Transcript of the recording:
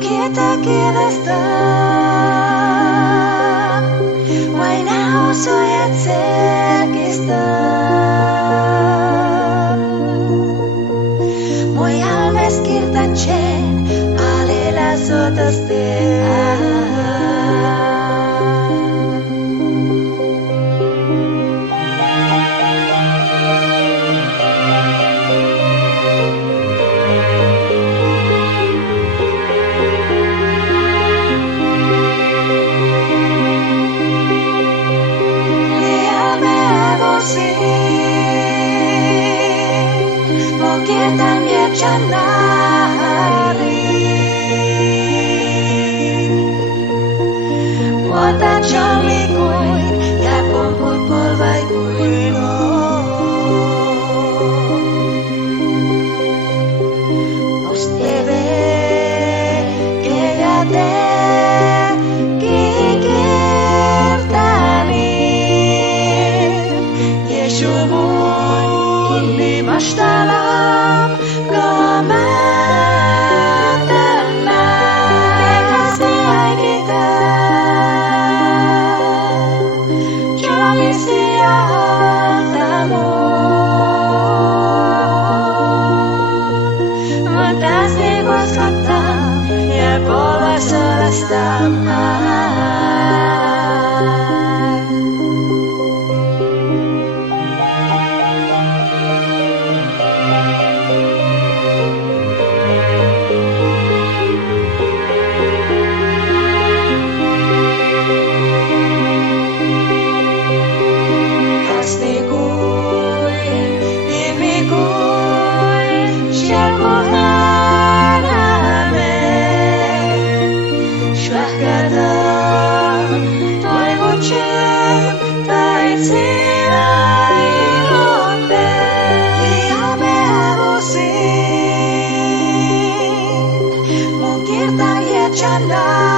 kita kirasta Wainau sujat selkista Moi alves kirtachen alela sotaste Mungkin dia canari Wata chami kuin Ya kumpul polvai kuino Usteve Kejate Kikirtani Yeshuvu Inni mashtalam Gomatana Kasih kita Kami siatamu Mendasi bos kata Ya bola selestamai Canda